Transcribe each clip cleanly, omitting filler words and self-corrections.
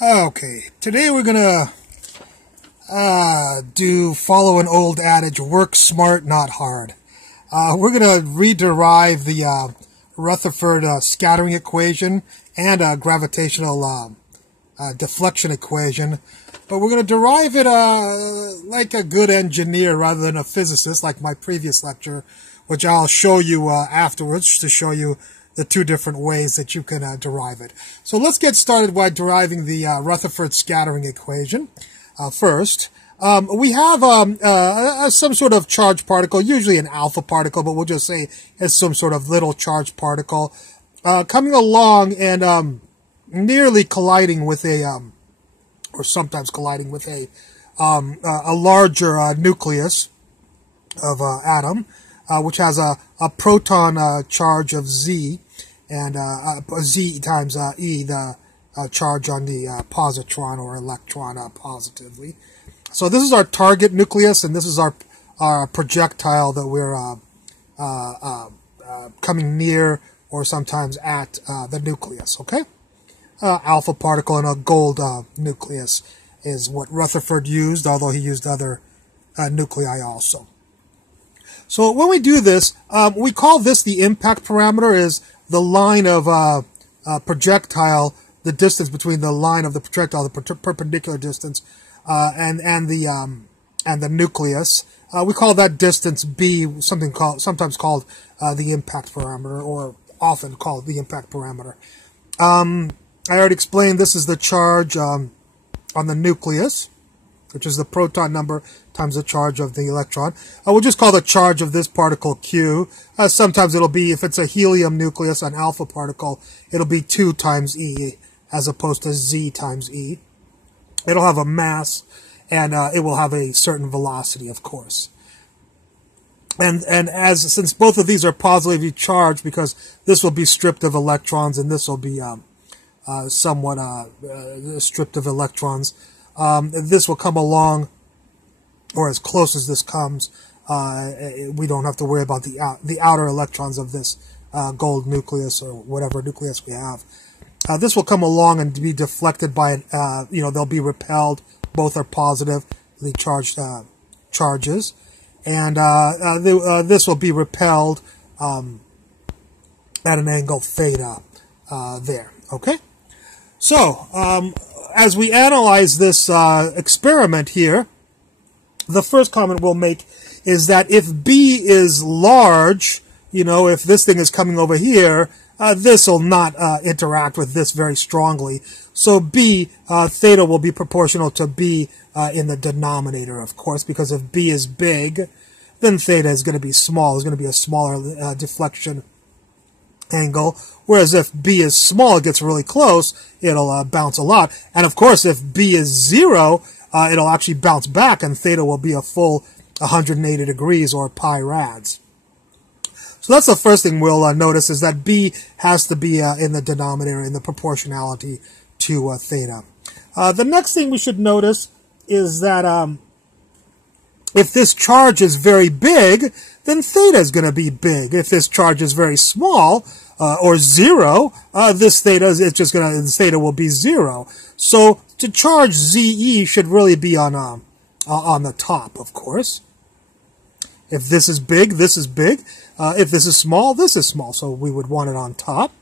Okay, today we're gonna follow an old adage: work smart, not hard. We're gonna rederive the Rutherford scattering equation and gravitational deflection equation, but we're gonna derive it like a good engineer rather than a physicist, like my previous lecture, which I'll show you afterwards to show you the two different ways that you can derive it. So let's get started by deriving the Rutherford scattering equation. First, we have some sort of charged particle, usually an alpha particle, but we'll just say it's some sort of little charged particle, coming along and nearly colliding with or sometimes colliding with a larger nucleus of atom, which has a proton charge of Z, and Z times E, the charge on the positron or electron positively. So this is our target nucleus, and this is our projectile that we're coming near or sometimes at the nucleus, okay? Alpha particle and a gold nucleus is what Rutherford used, although he used other nuclei also. So when we do this, we call this the impact parameter, is the line of projectile, the distance between the line of the projectile, the perpendicular distance, and the nucleus. We call that distance B, sometimes called the impact parameter, or often called the impact parameter. I already explained this is the charge on the nucleus, which is the proton number times the charge of the electron. We'll just call the charge of this particle Q. Sometimes it'll be, if it's a helium nucleus, an alpha particle, it'll be 2 times E as opposed to Z times E. It'll have a mass, and it will have a certain velocity, of course. And since both of these are positively charged, because this will be stripped of electrons and this will be somewhat stripped of electrons, this will come along, or as close as this comes. We don't have to worry about the outer electrons of this gold nucleus or whatever nucleus we have. This will come along and be deflected by, they'll be repelled. Both are positively charged charges, and this will be repelled at an angle theta there. Okay, so as we analyze this experiment here, the first comment we'll make is that if B is large, if this thing is coming over here, this will not interact with this very strongly. So B, theta will be proportional to B in the denominator, of course, because if B is big, then theta is going to be small. It's going to be a smaller deflection angle. Whereas if B is small, it gets really close, it'll bounce a lot. And of course, if B is 0, it'll actually bounce back, and theta will be a full 180 degrees, or pi rads. So that's the first thing we'll notice, is that B has to be in the denominator, in the proportionality to theta. The next thing we should notice is that if this charge is very big, then theta is going to be big. If this charge is very small, or 0, this theta theta will be 0. So to charge ZE should really be on the top, of course. If this is big, this is big. If this is small, this is small. So we would want it on top.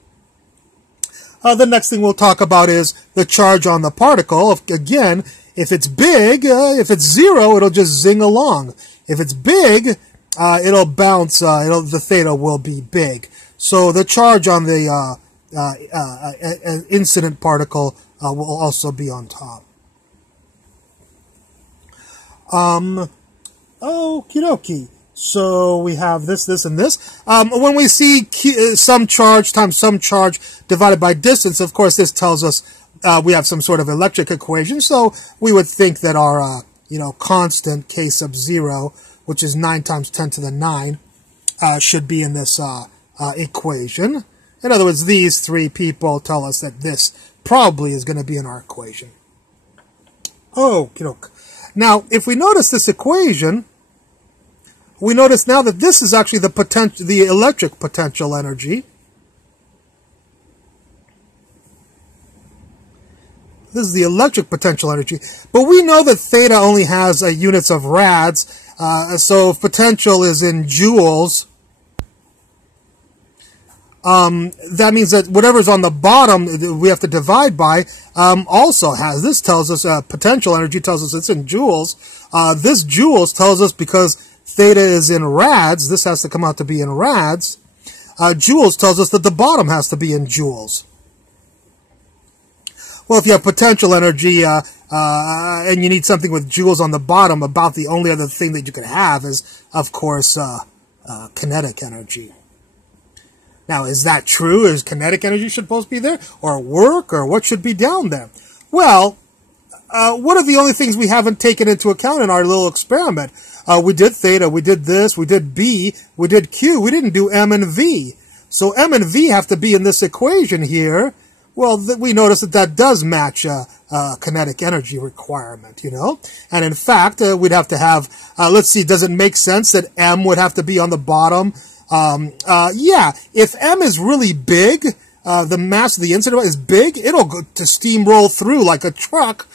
The next thing we'll talk about is the charge on the particle. Again, if it's big, if it's 0, it'll just zing along. If it's big, it'll bounce. The theta will be big. So the charge on the incident particle will also be on top. Okie dokie. So we have this, and this. When we see some charge times some charge divided by distance, of course, this tells us we have some sort of electric equation. So we would think that our constant K sub 0, which is 9 times 10 to the 9, should be in this equation. In other words, these three people tell us that this probably is going to be in our equation. Okie doke. Now, if we notice this equation, we notice now that this is actually the electric potential energy. This is the electric potential energy. But we know that theta only has units of rads. So if potential is in joules, that means that whatever's on the bottom we have to divide by also has. This tells us potential energy tells us it's in joules. This joules tells us because theta is in rads, this has to come out to be in rads. Joules tells us that the bottom has to be in joules. Well, if you have potential energy and you need something with joules on the bottom, about the only other thing that you could have is, of course, kinetic energy. Now, is that true? Is kinetic energy supposed to be there? Or work? Or what should be down there? Well, what are the only things we haven't taken into account in our little experiment? We did theta, we did this, we did B, we did Q. We didn't do M and V. So M and V have to be in this equation here. Well, we notice that that does match kinetic energy requirement, you know. And in fact, we'd have to have, let's see, does it make sense that M would have to be on the bottom? Yeah, if M is really big, the mass of the incident is big, it'll go to steamroll through like a truck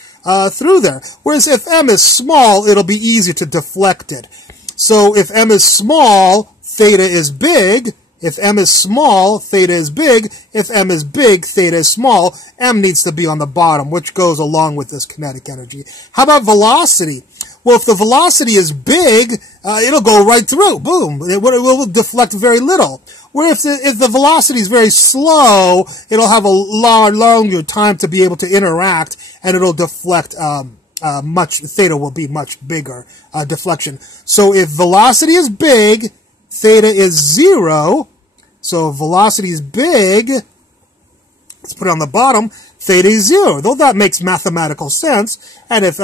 through there. Whereas if M is small, it'll be easy to deflect it. So if M is small, theta is big. If M is small, theta is big. If M is big, theta is small. M needs to be on the bottom, which goes along with this kinetic energy. How about velocity? Well, if the velocity is big, it'll go right through. Boom. It will deflect very little. Where if the velocity is very slow, it'll have a longer time to be able to interact, and it'll deflect theta will be much bigger deflection. So if velocity is big, theta is 0. So if velocity is big, let's put it on the bottom, theta is 0. Though that makes mathematical sense. And if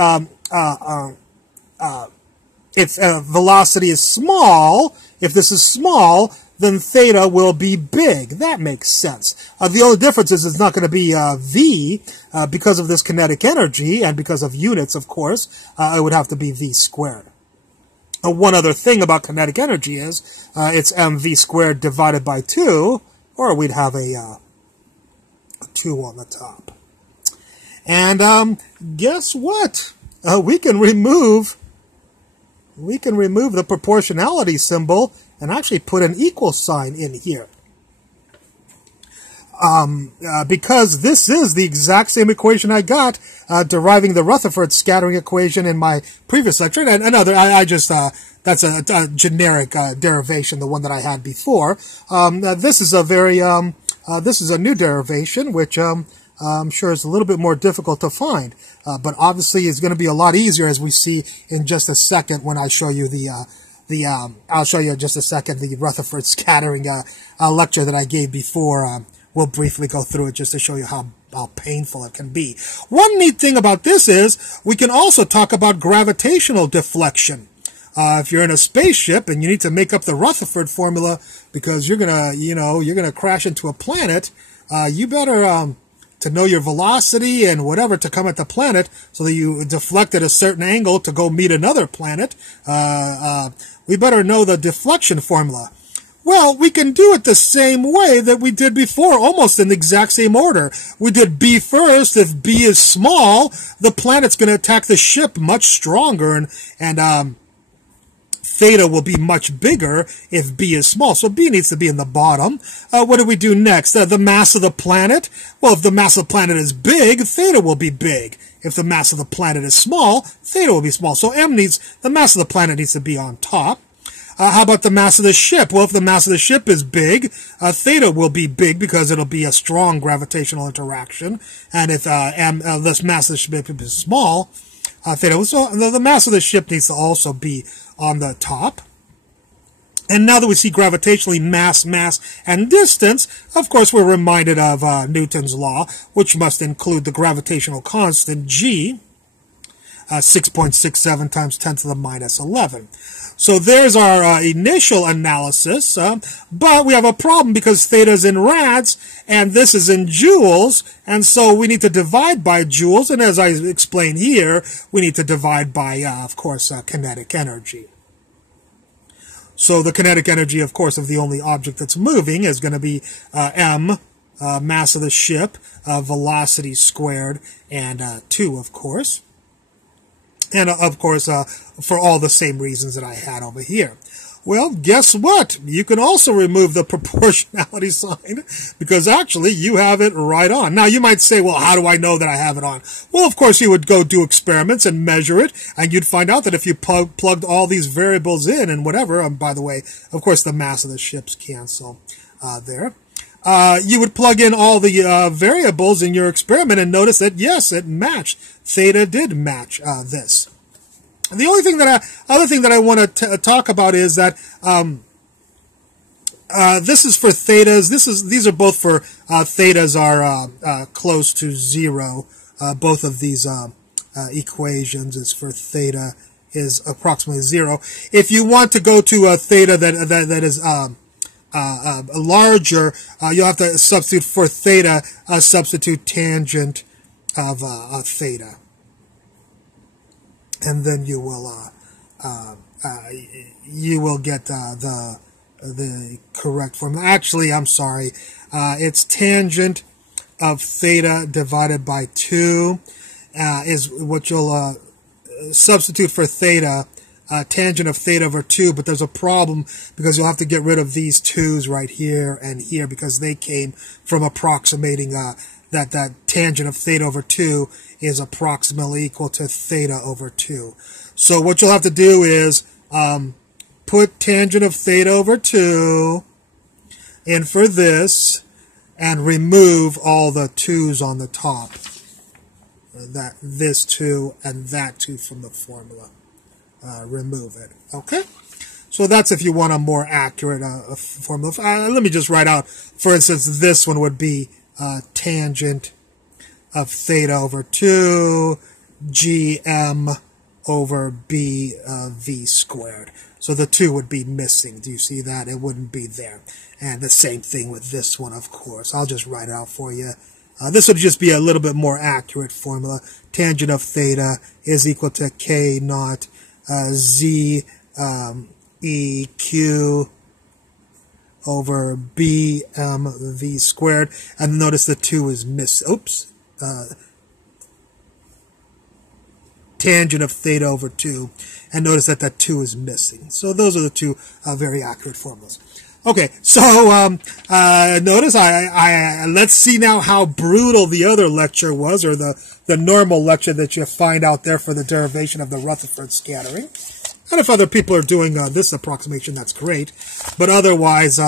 velocity is small, if this is small, then theta will be big. That makes sense. The only difference is it's not going to be V because of this kinetic energy and because of units, of course. It would have to be V squared. One other thing about kinetic energy is it's mv squared divided by 2, or we'd have a 2 on the top. And guess what? We can remove the proportionality symbol and actually put an equal sign in here. Because this is the exact same equation I got deriving the Rutherford scattering equation in my previous lecture. And another, that's a generic derivation, the one that I had before. This is a very, this is a new derivation, which I'm sure is a little bit more difficult to find. But obviously it's going to be a lot easier, as we see in just a second when I show you I'll show you in just a second the Rutherford scattering lecture that I gave before. We'll briefly go through it just to show you how painful it can be. One neat thing about this is we can also talk about gravitational deflection. If you're in a spaceship and you need to make up the Rutherford formula because you're gonna crash into a planet, you better to know your velocity and whatever to come at the planet so that you deflect at a certain angle to go meet another planet. We better know the deflection formula. Well, we can do it the same way that we did before, almost in the exact same order. We did B first. If B is small, the planet's going to attack the ship much stronger, and theta will be much bigger if B is small. So B needs to be in the bottom. What do we do next? The mass of the planet. Well, if the mass of the planet is big, theta will be big. If the mass of the planet is small, theta will be small. So the mass of the planet needs to be on top. How about the mass of the ship? Well, if the mass of the ship is big, theta will be big because it'll be a strong gravitational interaction. And if this mass of the ship is small, theta, so the mass of the ship needs to also be on the top. And now that we see gravitationally mass, and distance, of course we're reminded of Newton's law, which must include the gravitational constant, G, 6.67 times 10 to the minus 11. So there's our initial analysis, but we have a problem because theta is in rads, and this is in joules, and so we need to divide by joules, and as I explained here, we need to divide by, of course, kinetic energy. So the kinetic energy, of course, of the only object that's moving is going to be m mass of the ship, velocity squared, and 2, of course. And, of course, for all the same reasons that I had over here. Well, guess what? You can also remove the proportionality sign because actually you have it right on. Now, you might say, well, how do I know that I have it on? Well, of course, you would go do experiments and measure it, and you'd find out that if you plugged all these variables in and whatever, by the way, of course, the mass of the ships cancel there. You would plug in all the variables in your experiment and notice that, yes, it matched. Theta did match this. And the only thing other thing that I want to talk about is that this is for thetas. These are both for thetas are close to 0. Both of these equations is for theta is approximately 0. If you want to go to a theta that is larger, you'll have to substitute for theta, substitute tangent of theta. And then you will get the correct formula. Actually, I'm sorry. It's tangent of theta divided by 2 is what you'll substitute for theta. Tangent of theta over 2, but there's a problem because you'll have to get rid of these 2's right here and here because they came from approximating that tangent of theta over 2 is approximately equal to theta over 2. So what you'll have to do is put tangent of theta over 2 in for this and remove all the 2's on the top. This 2 and that 2 from the formula. Remove it. Okay? So that's if you want a more accurate formula. Let me just write out, for instance, this one would be tangent of theta over 2 gm over b v squared. So the 2 would be missing. Do you see that? It wouldn't be there. And the same thing with this one, of course. I'll just write it out for you. This would just be a little bit more accurate formula. Tangent of theta is equal to k naught z e q over b m v squared. And notice the 2 is missing. Oops. Tangent of theta over 2. And notice that that 2 is missing. So those are the 2 very accurate formulas. Okay, so notice let's see now how brutal the other lecture was, or the normal lecture that you find out there for the derivation of the Rutherford scattering. And if other people are doing this approximation, that's great. But otherwise,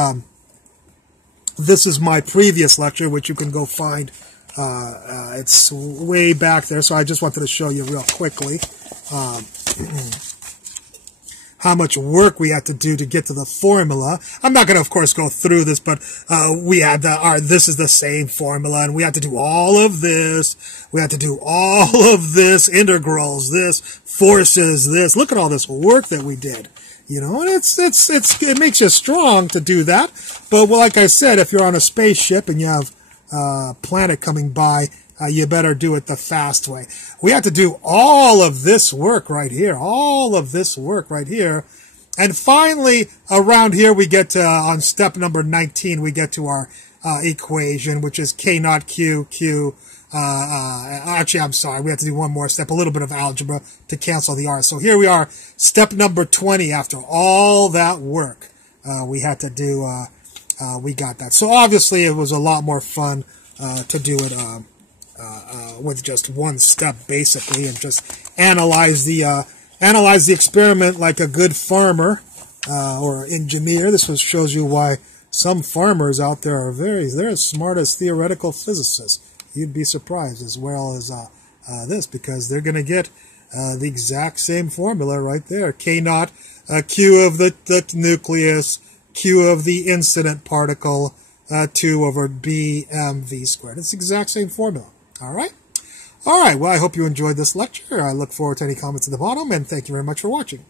this is my previous lecture, which you can go find. It's way back there, so I just wanted to show you real quickly how much work we had to do to get to the formula. I'm not going to, of course, go through this, but we had this is the same formula, and we had to do all of this. We had to do all of this, integrals, this, forces, this. Look at all this work that we did. You know, and it makes you strong to do that. But well, like I said, if you're on a spaceship and you have a planet coming by, you better do it the fast way. We had to do all of this work right here, all of this work right here. And finally, around here, we get to, on step number 19, we get to our equation, which is k naught q. Actually, I'm sorry, we have to do one more step, a little bit of algebra to cancel the r. So here we are, step number 20. After all that work we had to do, we got that. So obviously, it was a lot more fun to do it with just one step, basically, and just analyze the experiment like a good farmer or engineer. This shows you why some farmers out there are they're as smart as theoretical physicists. You'd be surprised, as well as this, because they're going to get the exact same formula right there. K naught, Q of the nucleus, Q of the incident particle, 2 over b m v squared. It's the exact same formula. All right? All right, well, I hope you enjoyed this lecture. I look forward to any comments at the bottom, and thank you very much for watching.